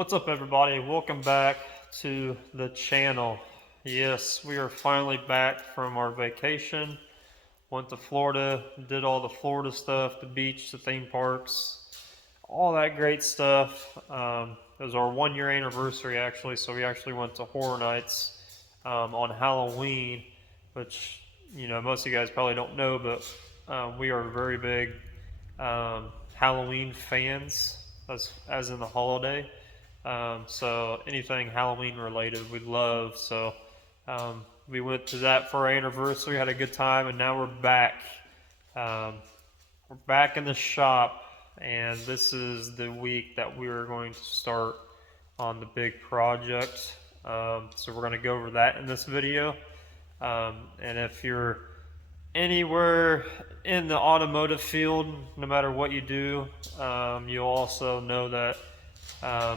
What's up, everybody? Welcome back to the channel. Yes, we are finally back from our vacation. Went to Florida, did all the Florida stuff, the beach, the theme parks, all that great stuff. It was our 1 year anniversary, actually, so we actually went to Horror Nights on Halloween, which, most of you guys probably don't know, but we are very big Halloween fans, as in the holiday. So anything Halloween related, we love. So we went to that for our anniversary, had a good time, and now we're back. We're back in the shop, and this is the week that we are going to start on the big project. So we're going to go over that in this video. And if you're anywhere in the automotive field, no matter what you do, you'll also know that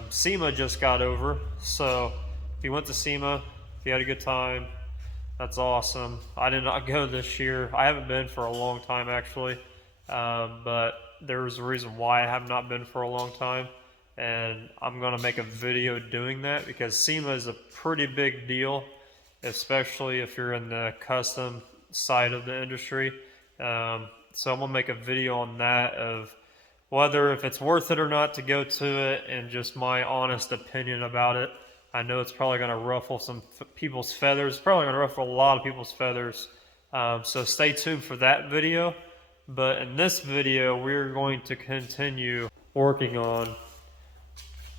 SEMA just got over. So if you went to SEMA, if you had a good time, that's awesome. I did not go this year. I haven't been for a long time, actually, but there's a reason why I have not been for a long time, and I'm going to make a video doing that because SEMA is a pretty big deal, especially if you're in the custom side of the industry. So I'm going to make a video on that, of whether if it's worth it or not to go to it, and just my honest opinion about it. I know it's probably going to ruffle some people's feathers. It's probably going to ruffle a lot of people's feathers. So stay tuned for that video. But in this video, we're going to continue working on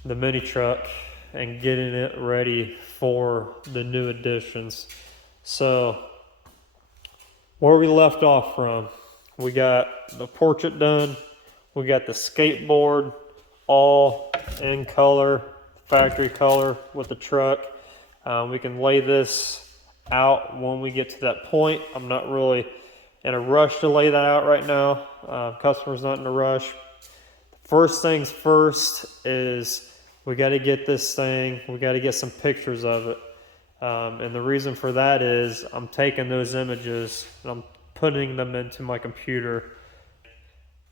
the mini truck and getting it ready for the new additions. So where we left off from, we got the portrait done. We got the skateboard all in color, factory color with the truck. We can lay this out when we get to that point. I'm not really in a rush to lay that out right now. Customer's not in a rush. First things first is we got to get this thing, we got to get some pictures of it. And the reason for that is I'm taking those images and I'm putting them into my computer.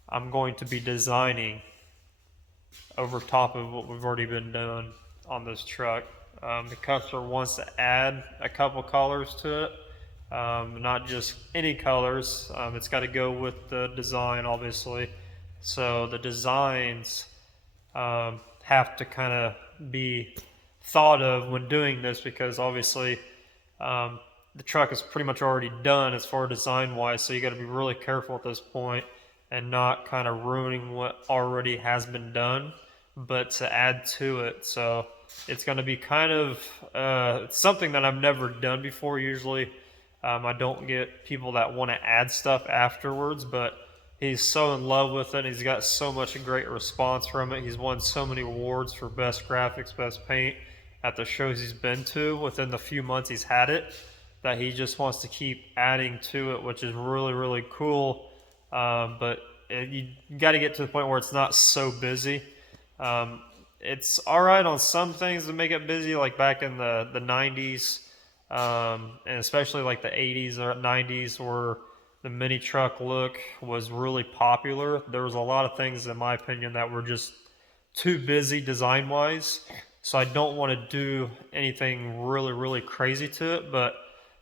I'm going to be designing over top of what we've already been doing on this truck. The customer wants to add a couple colors to it, not just any colors. It's got to go with the design, obviously. So the designs have to kind of be thought of when doing this, because obviously the truck is pretty much already done as far as design wise, so you got to be really careful at this point and not kind of ruining what already has been done, but to add to it. So it's going to be kind of something that I've never done before. Usually I don't get people that want to add stuff afterwards, but he's so in love with it. He's got so much great response from it. He's won so many awards for best graphics, best paint at the shows he's been to within the few months he's had it, that he just wants to keep adding to it, which is really, really cool. But you got to get to the point where it's not so busy. It's all right on some things to make it busy, like back in the 90s, and especially like the 80s or 90s, where the mini truck look was really popular. There was a lot of things, in my opinion, that were just too busy design-wise. So I don't want to do anything really, really crazy to it, but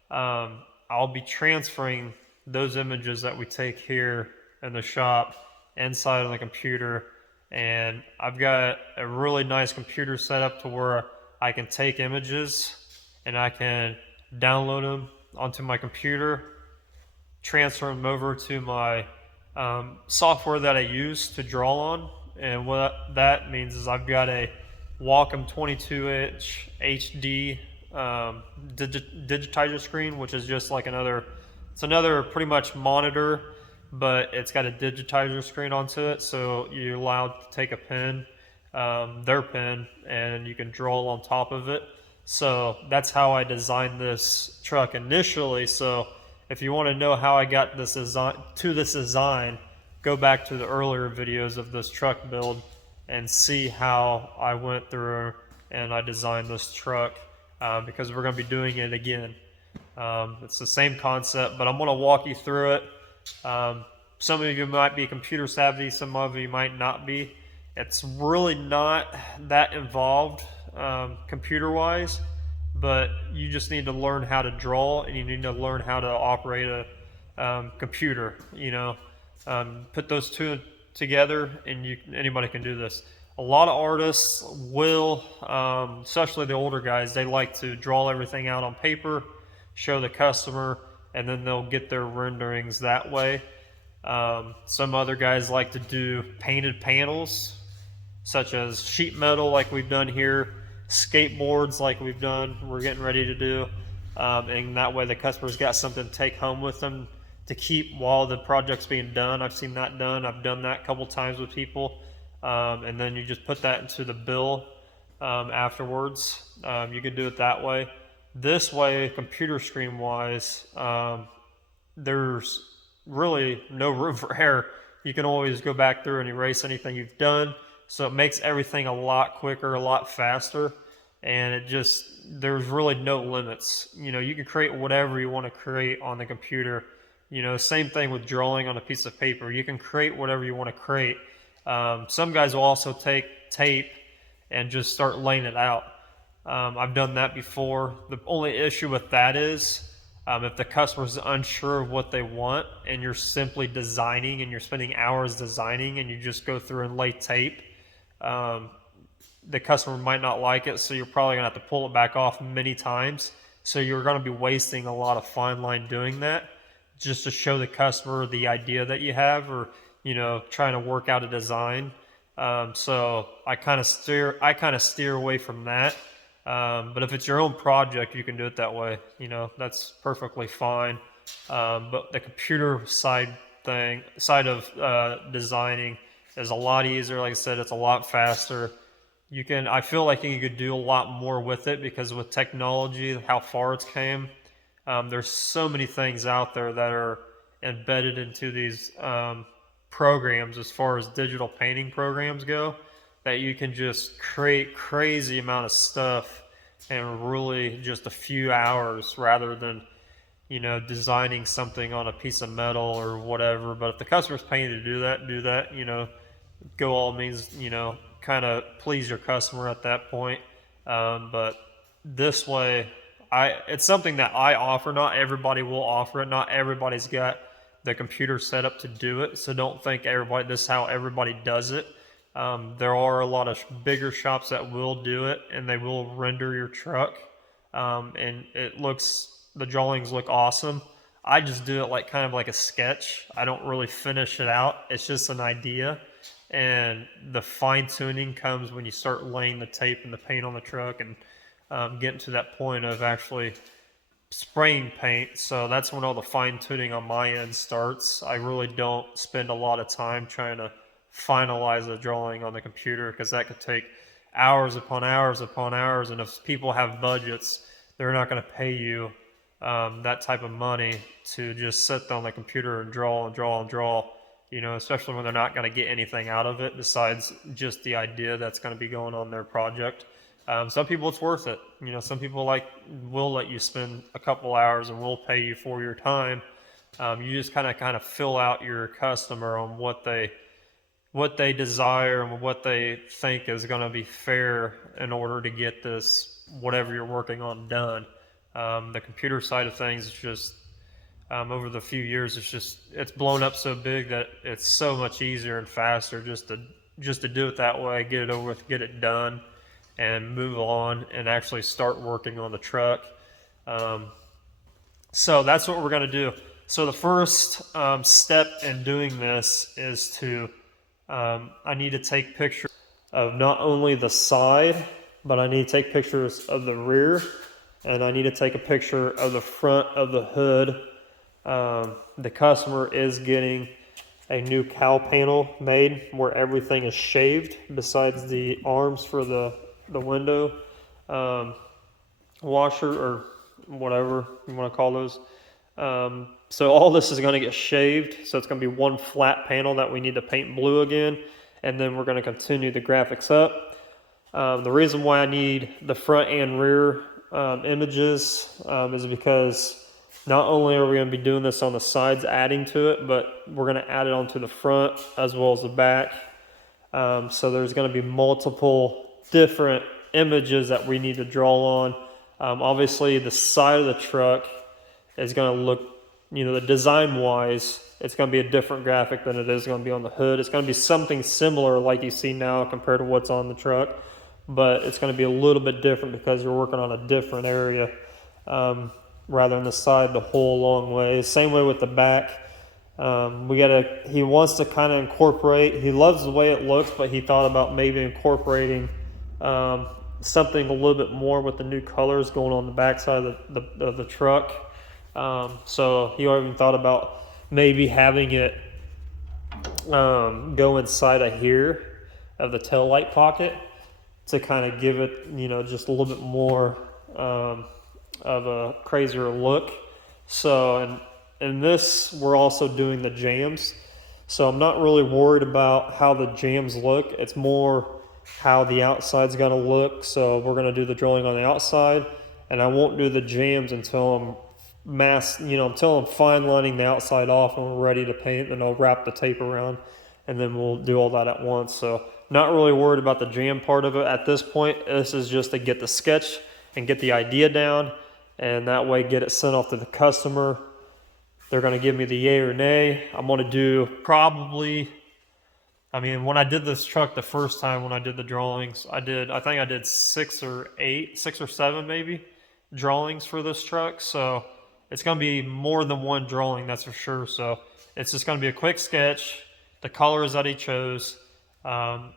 I'll be transferring those images that we take here in the shop inside of the computer, and I've got a really nice computer set up to where I can take images and I can download them onto my computer, transfer them over to my software that I use to draw on. And what that means is I've got a Wacom 22-inch HD digitizer screen, which is just like another pretty much monitor, but it's got a digitizer screen onto it, so you're allowed to take a pen, their pen, and you can draw on top of it. So that's how I designed this truck initially. So if you want to know how I got this design, go back to the earlier videos of this truck build and see how I went through and I designed this truck, because we're going to be doing it again. It's the same concept, but I'm going to walk you through it. Some of you might be computer savvy, some of you might not be. It's really not that involved computer-wise, but you just need to learn how to draw, and you need to learn how to operate a computer. Put those two together, and anybody can do this. A lot of artists will, especially the older guys, they like to draw everything out on paper, show the customer, and then they'll get their renderings that way. Some other guys like to do painted panels, such as sheet metal, like we've done here, skateboards, like we're getting ready to do, and that way the customer's got something to take home with them to keep while the project's being done. I've seen that done. I've done that a couple times with people, and then you just put that into the bill afterwards. You could do it that way. This way, computer screen wise, there's really no room for error. You can always go back through and erase anything you've done. So it makes everything a lot quicker, a lot faster. And there's really no limits. You can create whatever you want to create on the computer. Same thing with drawing on a piece of paper. You can create whatever you want to create. Some guys will also take tape and just start laying it out. I've done that before. The only issue with that is if the customer's unsure of what they want and you're simply designing and you're spending hours designing and you just go through and lay tape, the customer might not like it, so you're probably going to have to pull it back off many times. So you're going to be wasting a lot of fine line doing that just to show the customer the idea that you have, or trying to work out a design. So I kind of steer away from that. But if it's your own project, you can do it that way. That's perfectly fine. But the computer side of designing is a lot easier. Like I said, it's a lot faster. I feel like you could do a lot more with it, because with technology, how far it's came, there's so many things out there that are embedded into these programs as far as digital painting programs go, that you can just create crazy amount of stuff in really just a few hours, rather than designing something on a piece of metal or whatever. But if the customer's paying to do that, go all means, kind of please your customer at that point. But this way, it's something that I offer. Not everybody will offer it. Not everybody's got the computer set up to do it. So don't think this is how everybody does it. There are a lot of bigger shops that will do it, and they will render your truck, and the drawings look awesome. I just do it kind of like a sketch. I don't really finish it out. It's just an idea, and the fine tuning comes when you start laying the tape and the paint on the truck, and getting to that point of actually spraying paint. So that's when all the fine tuning on my end starts. I really don't spend a lot of time trying to finalize a drawing on the computer, because that could take hours upon hours upon hours, and if people have budgets, they're not going to pay you that type of money to just sit on the computer and draw and draw and draw, especially when they're not going to get anything out of it besides just the idea that's going to be going on their project. Some people, it's worth it. Some people will let you spend a couple hours and will pay you for your time. You just kind of fill out your customer on what they desire and what they think is going to be fair in order to get this, whatever you're working on, done. The computer side of things is just, over the few years, it's blown up so big that it's so much easier and faster just to do it that way, get it over with, get it done, and move on and actually start working on the truck. So that's what we're going to do. So the first step in doing this is I need to take pictures of not only the side, but I need to take pictures of the rear, and I need to take a picture of the front of the hood. The customer is getting a new cowl panel made where everything is shaved besides the arms for the window washer, or whatever you want to call those. So all this is going to get shaved, so it's going to be one flat panel that we need to paint blue again, and then we're going to continue the graphics up. The reason why I need the front and rear images is because not only are we going to be doing this on the sides, adding to it, but we're going to add it onto the front as well as the back. So there's going to be multiple different images that we need to draw on. Obviously, the side of the truck is going to look, the design wise, it's going to be a different graphic than it is going to be on the hood. It's going to be something similar like you see now compared to what's on the truck, but it's going to be a little bit different because you're working on a different area, rather than the side the whole long way. Same way with the back. He wants to kind of incorporate, he loves the way it looks, but he thought about maybe incorporating something a little bit more with the new colors going on the backside of the truck. So he even thought about maybe having it go inside of here of the tail light pocket to kind of give it, just a little bit more of a crazier look. So, and in this, we're also doing the jams. So I'm not really worried about how the jams look. It's more how the outside's going to look. So we're going to do the drawing on the outside, and I won't do the jams until until I'm fine lining the outside off and we're ready to paint. Then I'll wrap the tape around, and then we'll do all that at once. So not really worried about the jam part of it at this point. This is just to get the sketch and get the idea down, and that way get it sent off to the customer. They're going to give me the yay or nay. I'm going to do probably, when I did this truck the first time, when I did the drawings, I think I did 6 or 7 maybe drawings for this truck. So it's going to be more than one drawing, that's for sure. So it's just going to be a quick sketch, the colors that he chose, and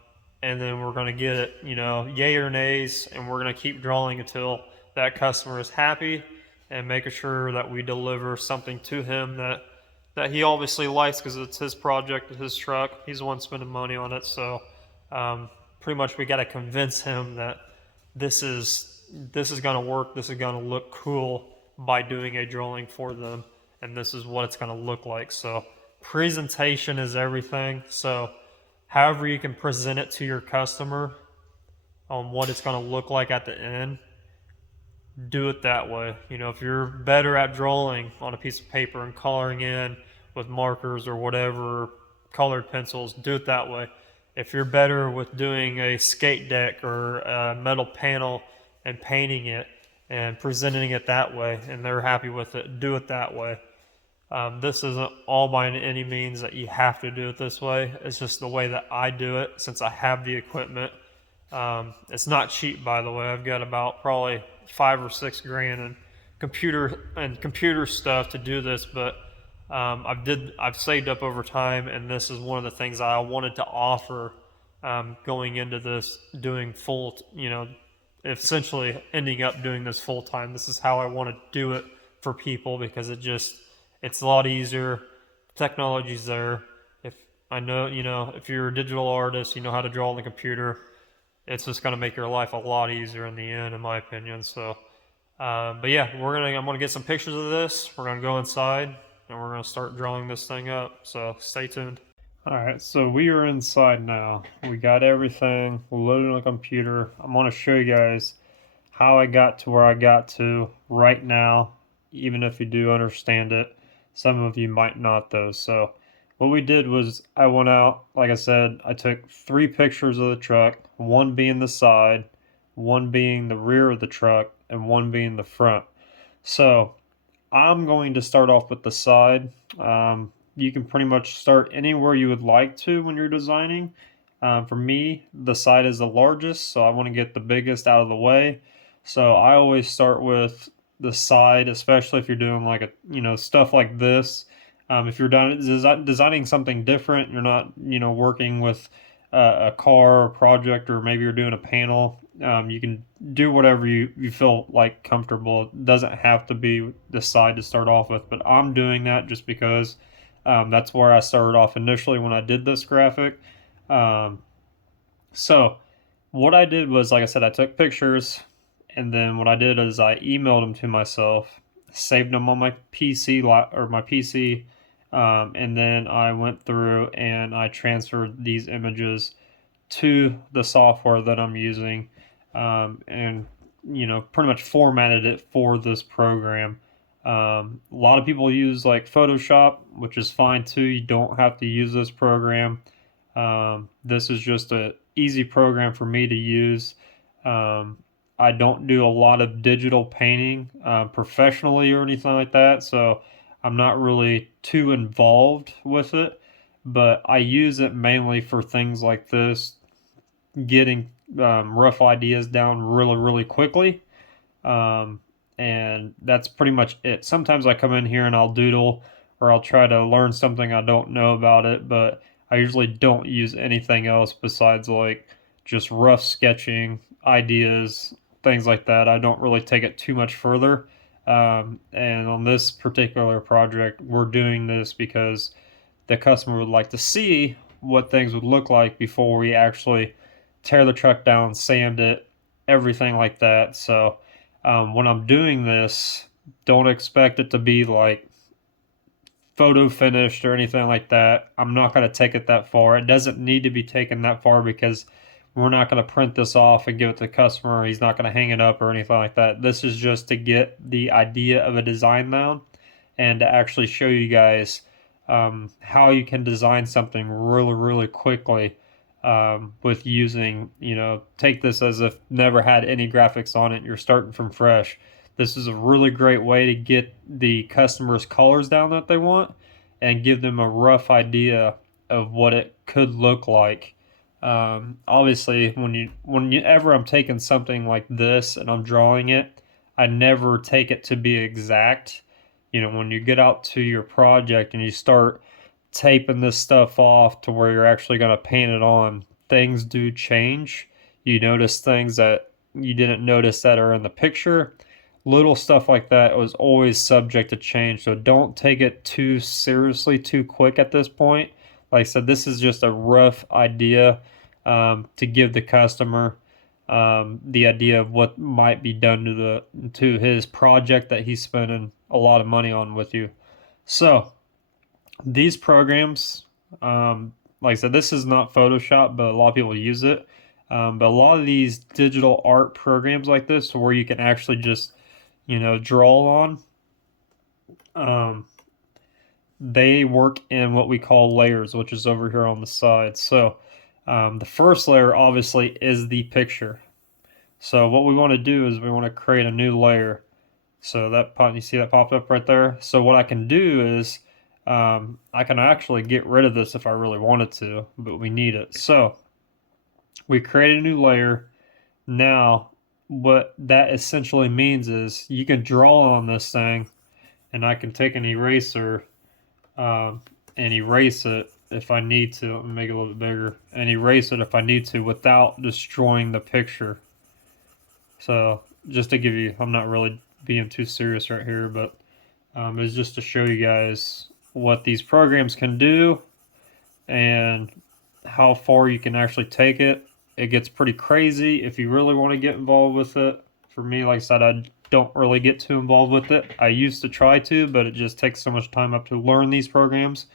then we're going to get it, yay or nays, and we're going to keep drawing until that customer is happy, and making sure that we deliver something to him that he obviously likes, because it's his project, it's his truck. He's the one spending money on it. So pretty much we got to convince him that this is going to work. This is going to look cool by doing a drawing for them, and this is what it's going to look like. So presentation is everything. So however you can present it to your customer on what it's going to look like at the end, do it that way. If you're better at drawing on a piece of paper and coloring in with markers or whatever, colored pencils, do it that way. If you're better with doing a skate deck or a metal panel and painting it and presenting it that way, and they're happy with it, do it that way. This isn't all by any means that you have to do it this way. It's just the way that I do it, since I have the equipment. It's not cheap, by the way. I've got about probably $5 or $6 grand in computer stuff to do this, but I've saved up over time, and this is one of the things I wanted to offer going into this, doing full, essentially ending up doing this full time. This is how I want to do it for people, because it's a lot easier. Technology's there. If I know, if you're a digital artist, you know how to draw on the computer. It's just going to make your life a lot easier in the end, in my opinion. So, but yeah, I'm going to get some pictures of this. We're going to go inside, and we're going to start drawing this thing up. So stay tuned. All right, so we are inside now. We got everything loaded on the computer. I'm going to show you guys how I got to where I got to right now, even if you do understand it. Some of you might not, though. So what we did was I went out, like I said, I took 3 pictures of the truck, one being the side, one being the rear of the truck, and one being the front. So I'm going to start off with the side. You can pretty much start anywhere you would like to when you're designing. For me, the side is the largest, so I want to get the biggest out of the way. So I always start with the side, especially if you're doing like stuff like this. If you're designing something different, you're not, working with a car or project, or maybe you're doing a panel, you can do whatever you feel like comfortable. It doesn't have to be the side to start off with, but I'm doing that just because that's where I started off initially when I did this graphic. So what I did was, like I said, I took pictures, and then what I did is I emailed them to myself, saved them on my PC, and then I went through and I transferred these images to the software that I'm using, and pretty much formatted it for this program. A lot of people use like Photoshop, which is fine too. You don't have to use this program. This is just a easy program for me to use. Um, I don't do a lot of digital painting professionally or anything like that, so I'm not really too involved with it. But I use it mainly for things like this, getting rough ideas down really, really quickly. Um, and that's pretty much it. Sometimes I come in here and I'll doodle or I'll try to learn something I don't know about it, but I usually don't use anything else besides like just rough sketching ideas, things like that. I don't really take it too much further. And on this particular project, we're doing this because the customer would like to see what things would look like before we actually tear the truck down, sand it, everything like that. So when I'm doing this, don't expect it to be like photo finished or anything like that. I'm not going to take it that far. It doesn't need to be taken that far because we're not going to print this off and give it to the customer. He's not going to hang it up or anything like that. This is just to get the idea of a design down and to actually show you guys how you can design something really, really quickly with using, take this as if never had any graphics on it. You're starting from fresh. This is a really great way to get the customer's colors down that they want and give them a rough idea of what it could look like. Obviously, whenever I'm taking something like this and I'm drawing it, I never take it to be exact. When you get out to your project and you start taping this stuff off to where you're actually going to paint it on, things do change. You notice things that you didn't notice that are in the picture. Little stuff like that was always subject to change. So don't take it too seriously, too quick at this point. Like I said, this is just a rough idea to give the customer the idea of what might be done to his project that he's spending a lot of money on with you. So these programs, like I said, this is not Photoshop, but a lot of people use it. But a lot of these digital art programs like this, where you can actually just, draw on, um, they work in what we call layers, which is over here on the side. So the first layer obviously is the picture. So what we want to do is we want to create a new layer. So you see that popped up right there. So what I can do is I can actually get rid of this if I really wanted to, but we need it. So we create a new layer. Now, what that essentially means is you can draw on this thing, and I can take an eraser and erase it if I need to. Let me make it a little bit bigger and erase it if I need to without destroying the picture. So just to give you, I'm not really being too serious right here, but it's just to show you guys what these programs can do and how far you can actually take it. It gets pretty crazy if you really want to get involved with it. For me, like I said, I don't really get too involved with it. I used to try to, but it just takes so much time up to learn these programs.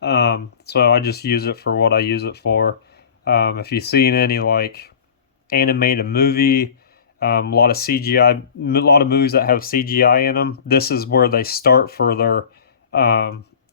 So I just use it for what I use it for. If you've seen any like animated movie, a lot of CGI, a lot of movies that have CGI in them, this is where they start for their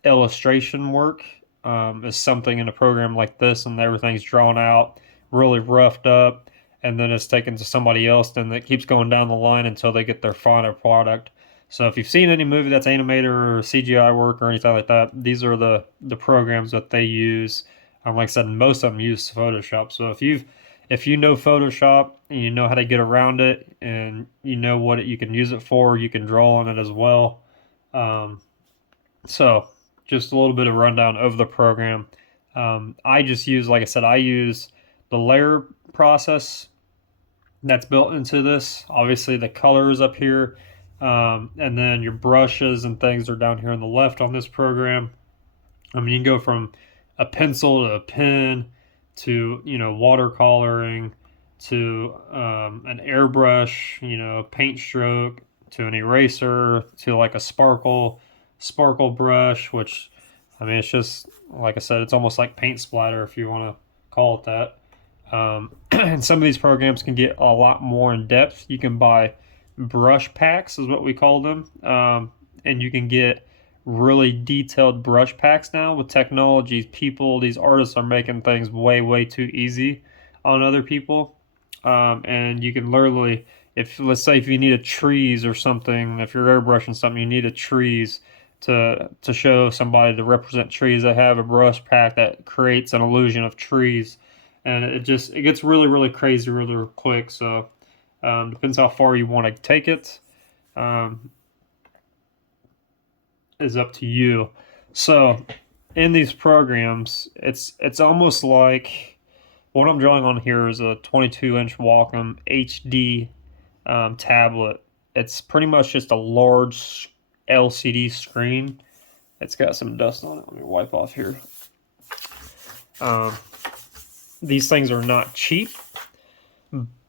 illustration work. Is something in a program like this, and everything's drawn out, really roughed up, and then it's taken to somebody else, and it keeps going down the line until they get their final product. So if you've seen any movie that's animated or CGI work or anything like that, these are the programs that they use. Like I said, most of them use Photoshop. So if you know Photoshop and you know how to get around it and you know what you can use it for, you can draw on it as well. Um, so just a little bit of rundown of the program. I just use, like I said, I use the layer process that's built into this. Obviously, the colors up here, and then your brushes and things are down here on the left on this program. I mean, you can go from a pencil to a pen to, watercoloring to an airbrush, paint stroke to an eraser to like a sparkle brush, which, I mean, it's just, like I said, it's almost like paint splatter if you want to call it that. And some of these programs can get a lot more in depth. You can buy brush packs, is what we call them, and you can get really detailed brush packs now. With technology, these artists are making things way too easy on other people. And you can literally, if let's say if you need a trees or something, if you're airbrushing something, you need a trees to show somebody to represent trees. They have a brush pack that creates an illusion of trees, and it gets really crazy really quick. So depends how far you want to take it. Um, is up to you. So in these programs, it's almost like what I'm drawing on here is a 22-inch Wacom HD tablet. It's pretty much just a large LCD screen. It's got some dust on it. Let me wipe off here. Um, these things are not cheap,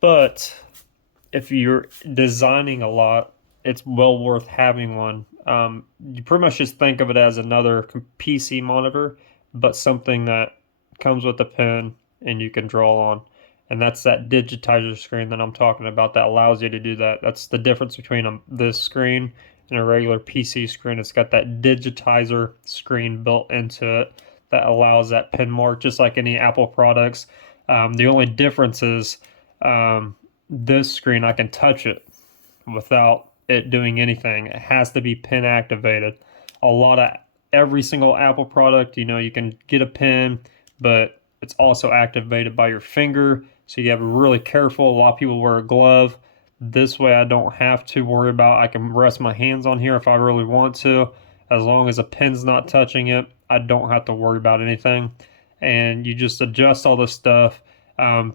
but if you're designing a lot, it's well worth having one. You pretty much just think of it as another PC monitor, but something that comes with a pen and you can draw on. And that's that digitizer screen that I'm talking about that allows you to do that. That's the difference between this screen and a regular PC screen. It's got that digitizer screen built into it that allows that pen mark, just like any Apple products. The only difference is this screen, I can touch it without it doing anything. It has to be pin activated. Every single Apple product, you can get a pin, but it's also activated by your finger. So you have to be really careful. A lot of people wear a glove. This way I don't have to worry about, I can rest my hands on here if I really want to. As long as a pin's not touching it, I don't have to worry about anything. And you just adjust all this stuff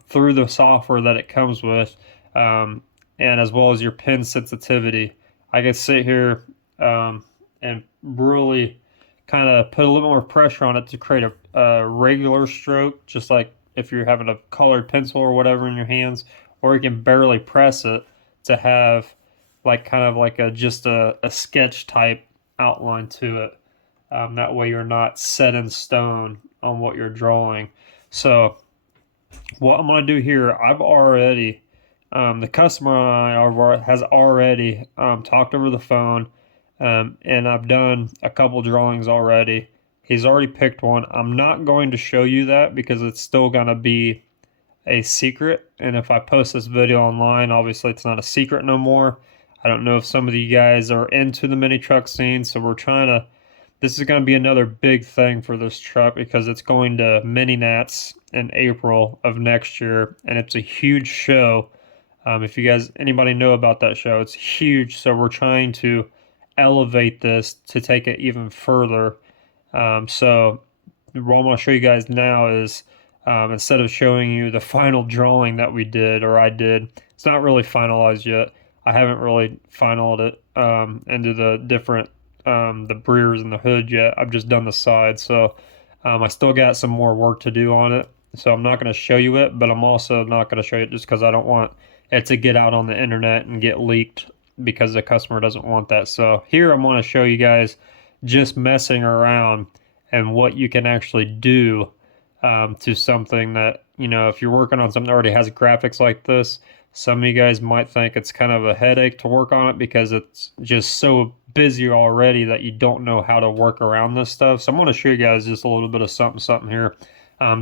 through the software that it comes with, and as well as your pin sensitivity. I can sit here and really kind of put a little more pressure on it to create a regular stroke, just like if you're having a colored pencil or whatever in your hands, or you can barely press it to have like kind of like just a sketch type outline to it. That way you're not set in stone on what you're drawing. So what I'm going to do here, the customer has already talked over the phone, and I've done a couple drawings already. He's already picked one. I'm not going to show you that because it's still going to be a secret. And if I post this video online, obviously it's not a secret no more. I don't know if some of you guys are into the mini truck scene, so this is going to be another big thing for this truck because it's going to Mini Nats in April of next year, and it's a huge show. If you guys, anybody know about that show, it's huge. So we're trying to elevate this to take it even further. So what I'm going to show you guys now is instead of showing you the final drawing that we did or I did, it's not really finalized yet. I haven't really finalized it into the different the rears and the hood yet. I've just done the side, so I still got some more work to do on it. So I'm not going to show you it, but I'm also not going to show you it just because I don't want it to get out on the internet and get leaked because the customer doesn't want that. So here I'm going to show you guys just messing around and what you can actually do to something that, if you're working on something that already has graphics like this, some of you guys might think it's kind of a headache to work on it because it's just so busy already that you don't know how to work around this stuff. So I'm going to show you guys just a little bit of something here,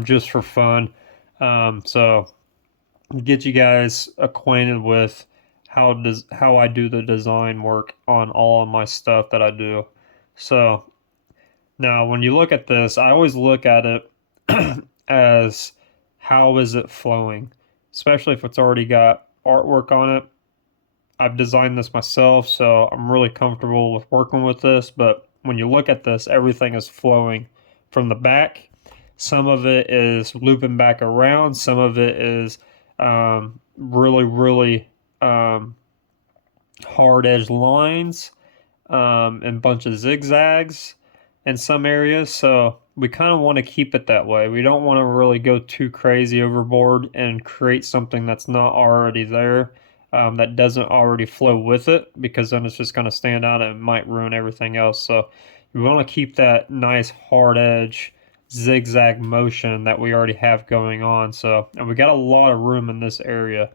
just for fun. So get you guys acquainted with how I do the design work on all of my stuff that I do. So now when you look at this, I always look at it as how is it flowing, especially if it's already got artwork on it. I've designed this myself, so I'm really comfortable with working with this, but when you look at this, everything is flowing from the back. Some of it is looping back around. Some of it is really hard edge lines and a bunch of zigzags in some areas. So we kind of want to keep it that way. We don't want to really go too crazy overboard and create something that's not already there, that doesn't already flow with it, because then it's just going to stand out and it might ruin everything else. So we want to keep that nice hard edge zigzag motion that we already have going on. So, and we got a lot of room in this area.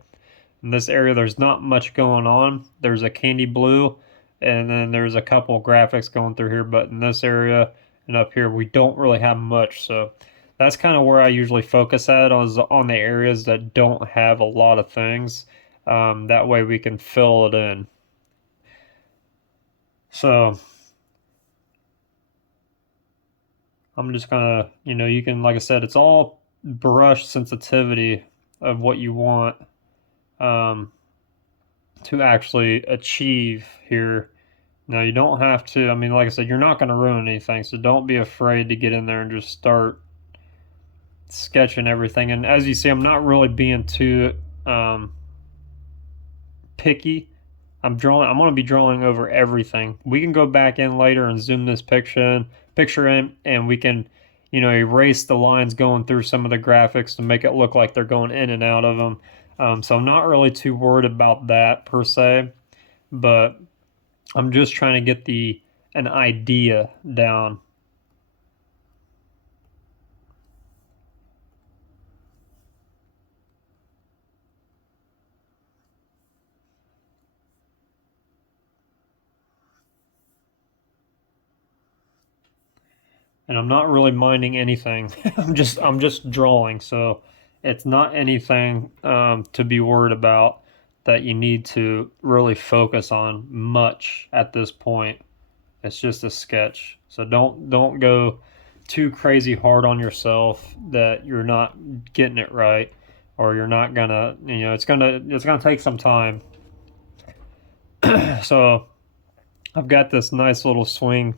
In this area, there's not much going on. There's a candy blue and then there's a couple graphics going through here, but in this area and up here we don't really have much. So that's kind of where I usually focus at, is on the areas that don't have a lot of things. That way we can fill it in. So I'm just gonna, you can, like I said, it's all brush sensitivity of what you want um, to actually achieve here. Now, you don't have to, I mean, like I said, you're not going to ruin anything, so don't be afraid to get in there and just start sketching everything. And as you see, I'm not really being too um, picky. I'm going to be drawing over everything. We can go back in later and zoom this picture in, and we can, erase the lines going through some of the graphics to make it look like they're going in and out of them. So I'm not really too worried about that per se, but I'm just trying to get an idea down. And I'm not really minding anything. I'm just drawing, so it's not anything to be worried about that you need to really focus on much at this point. It's just a sketch, so don't go too crazy hard on yourself that you're not getting it right, or you're not gonna, it's gonna take some time. So I've got this nice little swing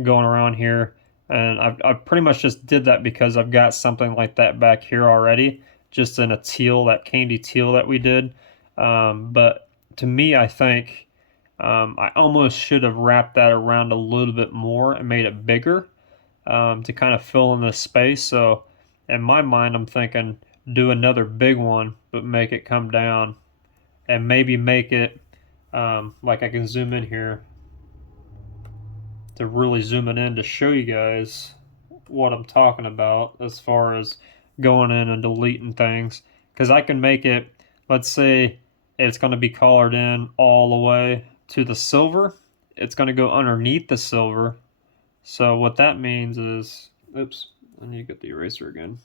going around here, and I pretty much just did that because I've got something like that back here already, just in a teal, that candy teal that we did. But to me, I think I almost should have wrapped that around a little bit more and made it bigger to kind of fill in this space. So in my mind, I'm thinking do another big one, but make it come down and maybe make it like I can zoom in here to really zoom it in to show you guys what I'm talking about as far as going in and deleting things. Because I can make it, let's say it's going to be colored in all the way to the silver. It's going to go underneath the silver. So what that means is, oops, I need to get the eraser again.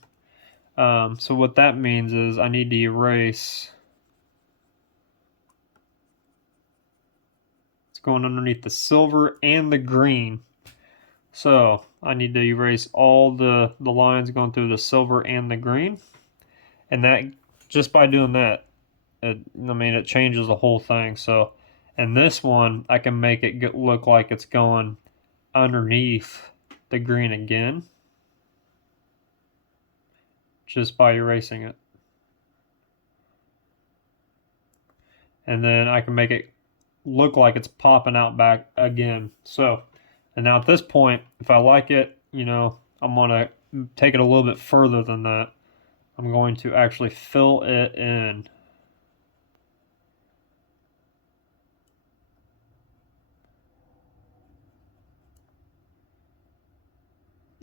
So what that means is I need to erase. It's going underneath the silver and the green. So I need to erase all the lines going through the silver and the green. And that, just by doing that, it changes the whole thing. So in this one, I can make it look like it's going underneath the green again, just by erasing it. And then I can make it look like it's popping out back again. So, and now at this point, if I like it, I'm going to take it a little bit further than that. I'm going to actually fill it in.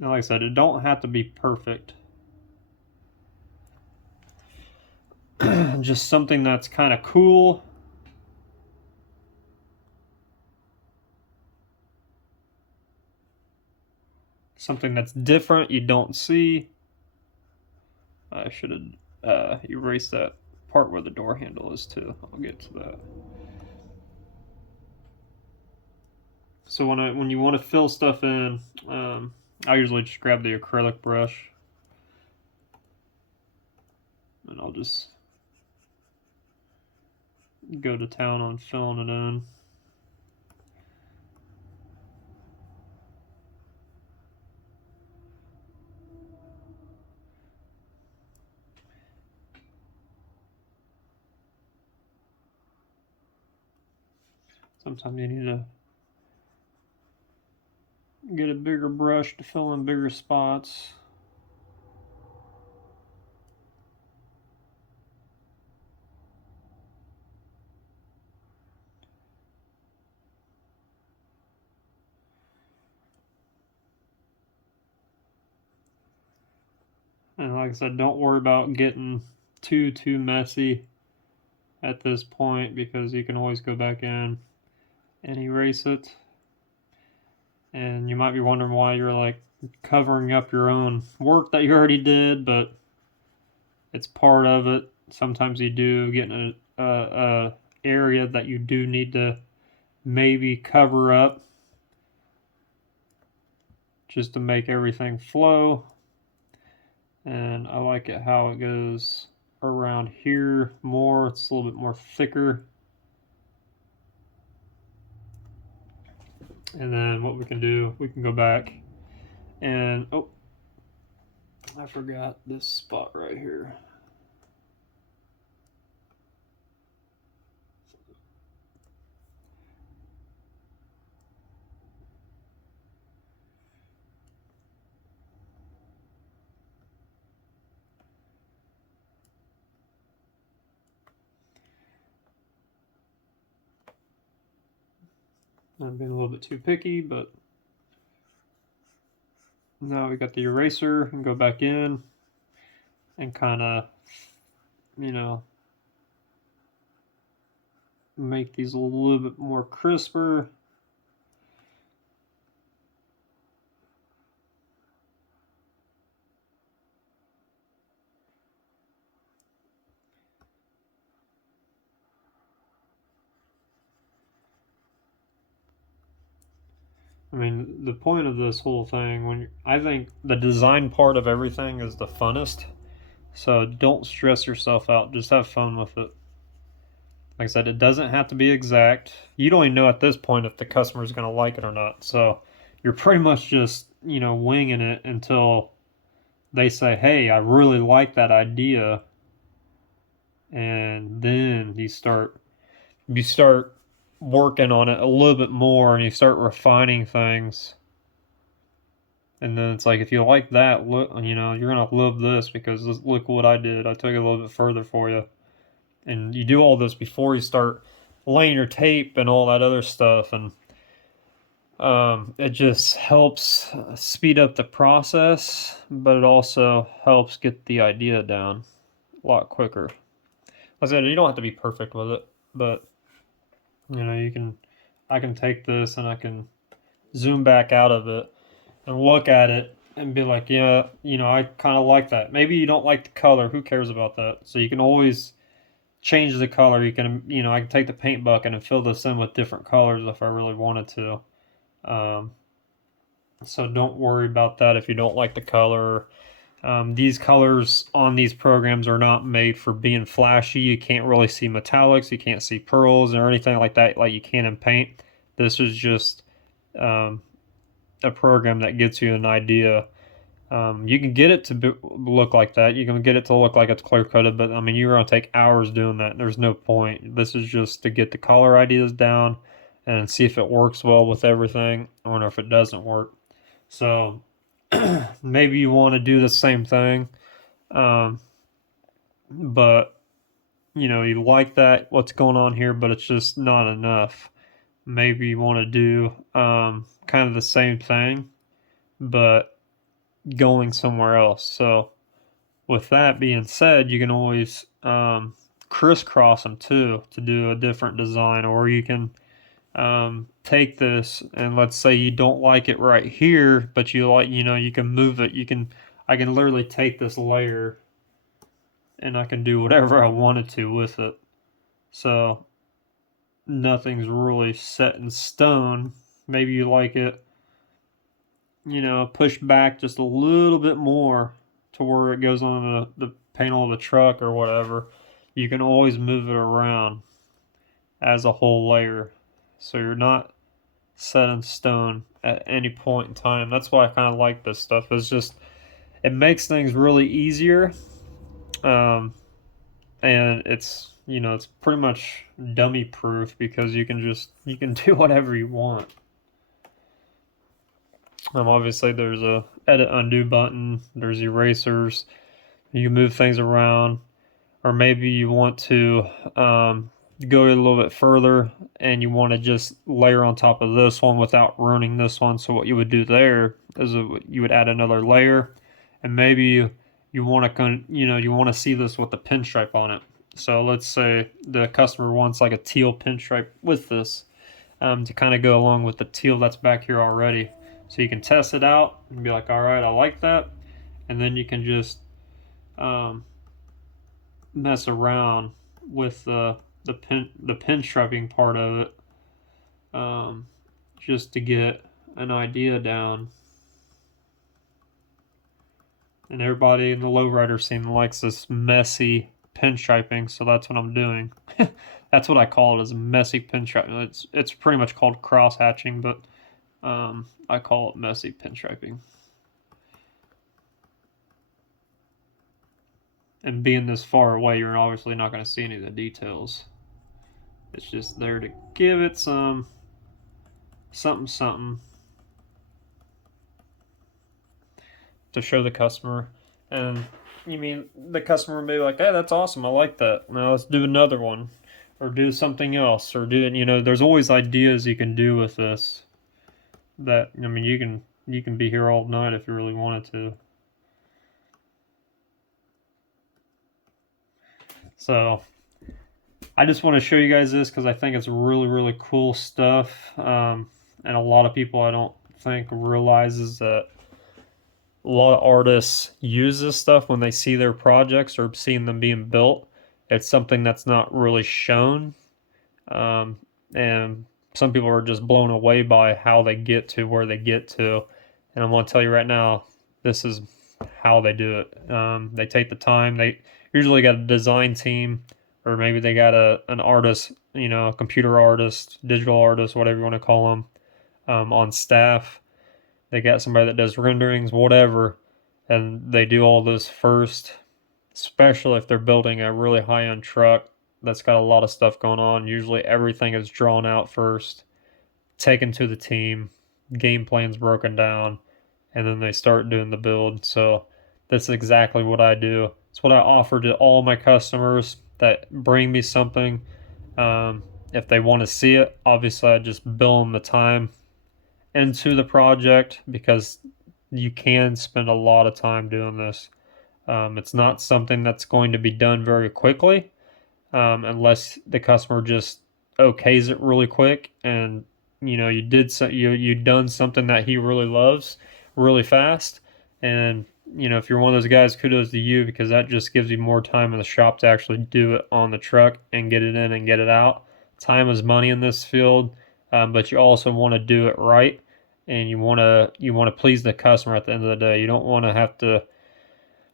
And like I said, it don't have to be perfect. Just something that's kind of cool. Something that's different you don't see. I should have erased that part where the door handle is too. I'll get to that. So when you want to fill stuff in, I usually just grab the acrylic brush, and I'll just go to town on filling it in. Sometimes you need to get a bigger brush to fill in bigger spots. And like I said, don't worry about getting too messy at this point, because you can always go back in. and erase it. And you might be wondering why you're like covering up your own work that you already did, but it's part of it. Sometimes you do get in a area that you do need to maybe cover up just to make everything flow. And I like it how it goes around here more. It's a little bit more thicker. And then what we can do, we can go back and, oh, I forgot this spot right here. I'm being a little bit too picky, but now we got the eraser and go back in and kind of, you know, make these a little bit more crisper. I mean, the point of this whole thing, I think the design part of everything is the funnest. So don't stress yourself out. Just have fun with it. Like I said, it doesn't have to be exact. You don't even know at this point if the customer is going to like it or not. So you're pretty much just, winging it until they say, hey, I really like that idea. And then you start working on it a little bit more and you start refining things. And then it's like, if you like that, look, you're going to love this because look what I did. I took it a little bit further for you. And you do all this before you start laying your tape and all that other stuff. And it just helps speed up the process, but it also helps get the idea down a lot quicker. Like I said, you don't have to be perfect with it, but I can take this and I can zoom back out of it and look at it and be like, yeah, I kind of like that. Maybe you don't like the color. Who cares about that? So you can always change the color. You can, I can take the paint bucket and fill this in with different colors if I really wanted to. So don't worry about that if you don't like the color. These colors on these programs are not made for being flashy. You can't really see metallics. You can't see pearls or anything like that like you can in paint. This is just um, a program that gets you an idea. You can get it to look like that. You can get it to look like it's clear coated, but I mean, you're going to take hours doing that. There's no point. This is just to get the color ideas down and see if it works well with everything or if it doesn't work. So maybe you want to do the same thing, but you like that, what's going on here, but it's just not enough. Maybe you want to do kind of the same thing, but going somewhere else. So with that being said, you can always crisscross them too to do a different design, or you can take this and let's say you don't like it right here, but you can move it. I can literally take this layer and I can do whatever I wanted to with it. So nothing's really set in stone. Maybe you like it, push back just a little bit more to where it goes on the panel of the truck or whatever. You can always move it around as a whole layer. So you're not set in stone at any point in time. That's why I kind of like this stuff. It makes things really easier. And it's pretty much dummy proof because you can do whatever you want. Obviously there's a edit undo button, there's erasers, you can move things around, or maybe you want to go a little bit further and you want to just layer on top of this one without ruining this one. So what you would do there is you would add another layer, and maybe you want to you want to see this with the pinstripe on it. So let's say the customer wants like a teal pinstripe with this. to kind of go along with the teal that's back here already. So you can test it out and be like, all right, I like that. And then you can just mess around with the pinstriping part of it, just to get an idea down. And everybody in the lowrider scene likes this messy pinstriping, so that's what I'm doing. That's what I call it, is messy pinstriping. It's pretty much called cross hatching, but I call it messy pinstriping. And being this far away, you're obviously not going to see any of the details. It's just there to give it some something to show the customer. And you mean the customer may be like, hey, that's awesome, I like that, now let's do another one, or do something else, or do it. There's always ideas you can do with this. That, I mean, you can be here all night if you really wanted to. So I just want to show you guys this because I think it's really cool stuff, and a lot of people, I don't think, realizes that a lot of artists use this stuff when they see their projects or seeing them being built. It's something that's not really shown, and some people are just blown away by how they get to where they get to. And I'm going to tell you right now, this is how they do it. They take the time. They usually got a design team, or maybe they got an artist, a computer artist, digital artist, whatever you want to call them, on staff. They got somebody that does renderings, whatever, and they do all this first, especially if they're building a really high-end truck that's got a lot of stuff going on. Usually everything is drawn out first, taken to the team, game plans broken down, and then they start doing the build. So that's exactly what I do. It's what I offer to all my customers that bring me something. If they want to see it, obviously I just bill them the time into the project, because you can spend a lot of time doing this. It's not something that's going to be done very quickly, unless the customer just okays it really quick, and you done something that he really loves really fast. And if you're one of those guys, kudos to you, because that just gives you more time in the shop to actually do it on the truck and get it in and get it out. Time is money in this field, but you also want to do it right, and you want to please the customer at the end of the day. You don't want to have to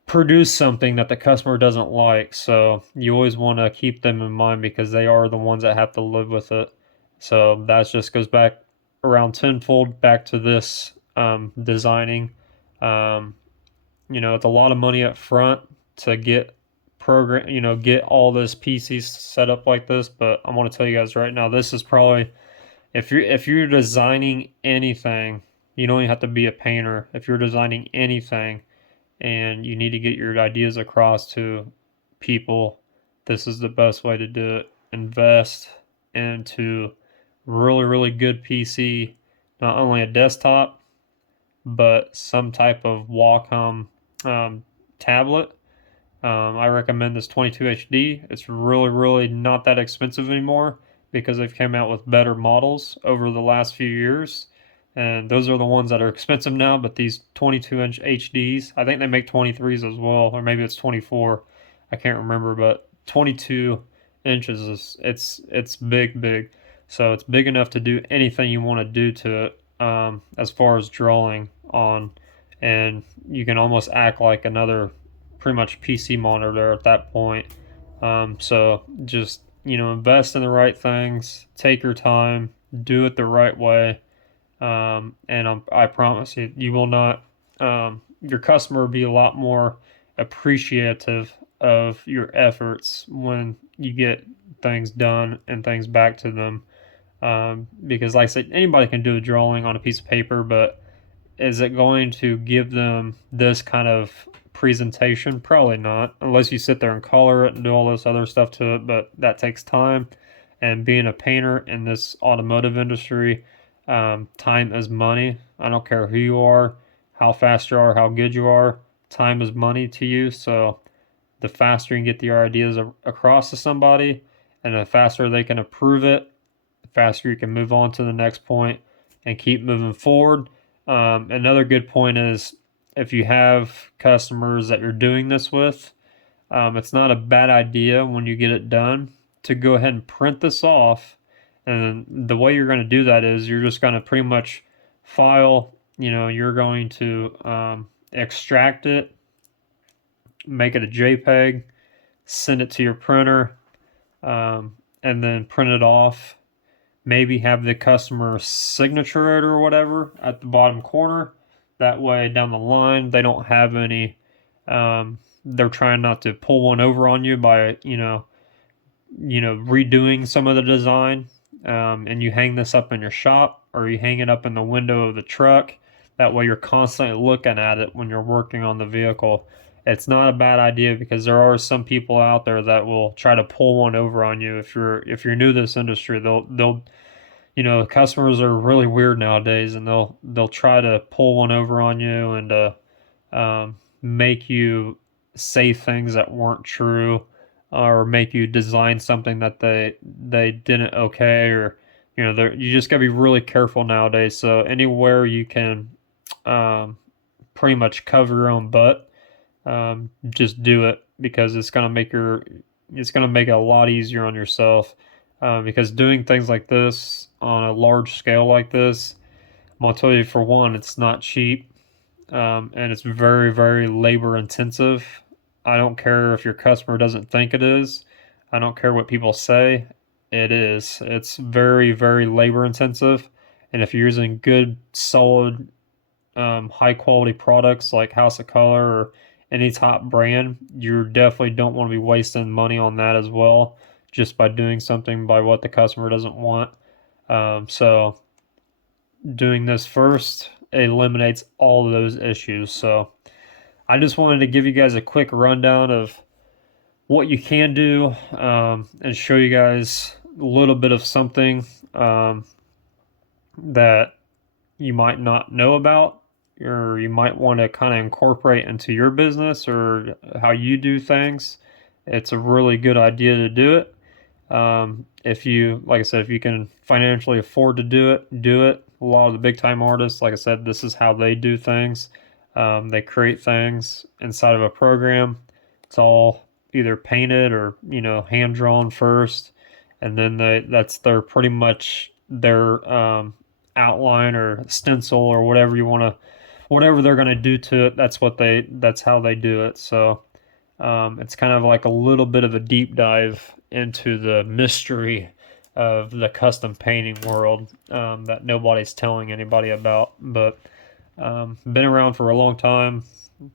produce something that the customer doesn't like. So you always want to keep them in mind, because they are the ones that have to live with it. So that just goes back around tenfold back to this, designing. It's a lot of money up front to get get all this PCs set up like this. But I want to tell you guys right now, this is probably, if you're designing anything, you don't even have to be a painter. If you're designing anything and you need to get your ideas across to people, this is the best way to do it. Invest into really good PC, not only a desktop, but some type of Wacom tablet. I recommend this 22HD. It's really not that expensive anymore, because they've come out with better models over the last few years. And those are the ones that are expensive now, but these 22-inch HDs, I think they make 23s as well, or maybe it's 24. I can't remember, but 22 inches it's big. So it's big enough to do anything you want to do to it, as far as drawing on, and you can almost act like another pretty much PC monitor at that point. So just invest in the right things, take your time, do it the right way, and I promise you, you will not. Your customer will be a lot more appreciative of your efforts when you get things done and things back to them. Because, like I said, anybody can do a drawing on a piece of paper, but is it going to give them this kind of presentation? Probably not, unless you sit there and color it and do all this other stuff to it, but that takes time. And being a painter in this automotive industry, time is money. I don't care who you are, how fast you are, how good you are, time is money to you. So the faster you can get your ideas across to somebody, and the faster they can approve it, faster you can move on to the next point and keep moving forward. Another good point is if you have customers that you're doing this with, it's not a bad idea when you get it done to go ahead and print this off. And the way you're going to do that is you're just going to pretty much file, you're going to extract it, make it a JPEG, send it to your printer, and then print it off. Maybe have the customer signature it or whatever at the bottom corner. That way, down the line, they don't have any. They're trying not to pull one over on you by redoing some of the design. And you hang this up in your shop or you hang it up in the window of the truck. That way, you're constantly looking at it when you're working on the vehicle. It's not a bad idea because there are some people out there that will try to pull one over on you. If you're new to this industry, they'll customers are really weird nowadays, and they'll try to pull one over on you and make you say things that weren't true, or make you design something that they didn't okay, or you just gotta be really careful nowadays. So anywhere you can pretty much cover your own butt, just do it because it's gonna make it a lot easier on yourself. Because doing things like this on a large scale like this, I'm gonna tell you, for one, it's not cheap, and it's very, very labor intensive. I don't care if your customer doesn't think it is. I don't care what people say. It is. It's very, very labor intensive, and if you're using good, solid, high quality products like House of Color or any top brand, you definitely don't want to be wasting money on that as well, just by doing something by what the customer doesn't want. So doing this first eliminates all of those issues. So I just wanted to give you guys a quick rundown of what you can do, and show you guys a little bit of something that you might not know about, or you might want to kind of incorporate into your business or how you do things. It's a really good idea to do it. If you, like I said, if you can financially afford to do it, do it. A lot of the big time artists, like I said, this is how they do things. They create things inside of a program. It's all either painted or, hand drawn first. And then that's their pretty much their, outline or stencil or whatever they're going to do to it. That's how they do it. So, it's kind of like a little bit of a deep dive into the mystery of the custom painting world, that nobody's telling anybody about. But been around for a long time,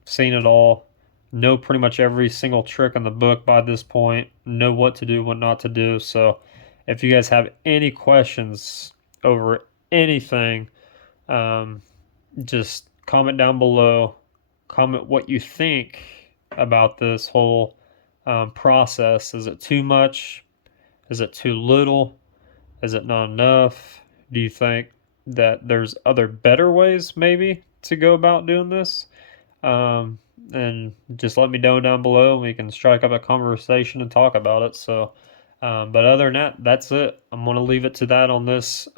seen it all, know pretty much every single trick in the book by this point, know what to do, what not to do. So if you guys have any questions over anything, just comment down below. Comment what you think about this whole process. Is it too much? Is it too little? Is it not enough? Do you think that there's other better ways maybe to go about doing this? And just let me know down below, and we can strike up a conversation and talk about it. So, but other than that, that's it. I'm going to leave it to that on this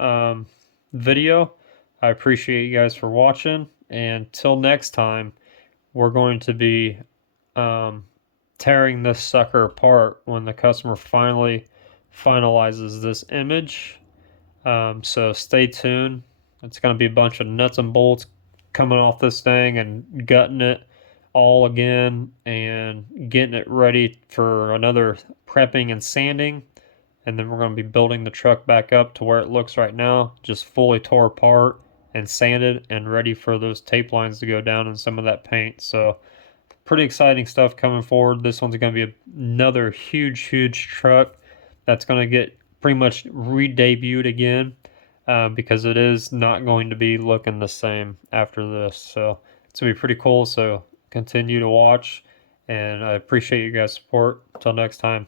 video. I appreciate you guys for watching, and till next time, we're going to be tearing this sucker apart when the customer finally finalizes this image. So stay tuned. It's going to be a bunch of nuts and bolts coming off this thing and gutting it all again and getting it ready for another prepping and sanding. And then we're going to be building the truck back up to where it looks right now, just fully tore apart and sanded and ready for those tape lines to go down in some of that paint. So pretty exciting stuff coming forward. This one's going to be another huge truck that's going to get pretty much re-debuted again, because it is not going to be looking the same after this. So it's going to be pretty cool. So continue to watch, and I appreciate you guys' support. Until next time.